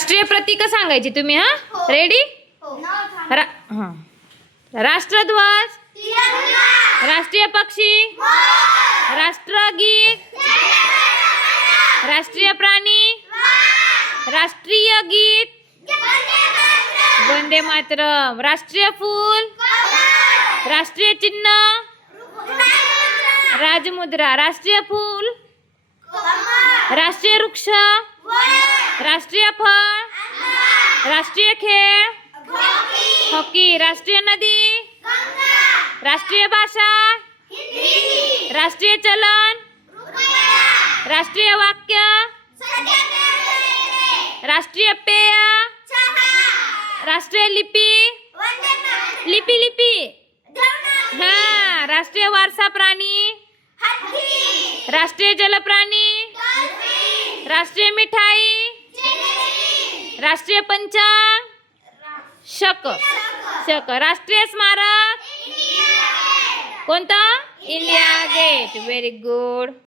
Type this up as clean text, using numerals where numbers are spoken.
राष्ट्रीय प्रतीक सांगायची तुम्ही. हा, रेडी. राष्ट्रध्वज, राष्ट्रीय पक्षी, राष्ट्रगीत, राष्ट्रीय प्राणी, राष्ट्रीय गीत, वंदे मातरम. राष्ट्रीय फूल, राष्ट्रीय चिन्ह, राजमुद्रा. राष्ट्रीय फूल, राष्ट्रीय वृक्ष, राष्ट्रीय फळ, राष्ट्रीय खेळ हॉकी. राष्ट्रीय नदी, राष्ट्रीय भाषा, राष्ट्रीय चलन, राष्ट्रीय वाक्य, राष्ट्रीय पेय, राष्ट्रीय लिपी, लिपी. हा, राष्ट्रीय वारसा प्राणी, राष्ट्रीय जलप्राणी, राष्ट्रीय मिठाई, राष्ट्रीय पंचांग शक. राष्ट्रीय स्मारक कोणतं? India Gate. Very good.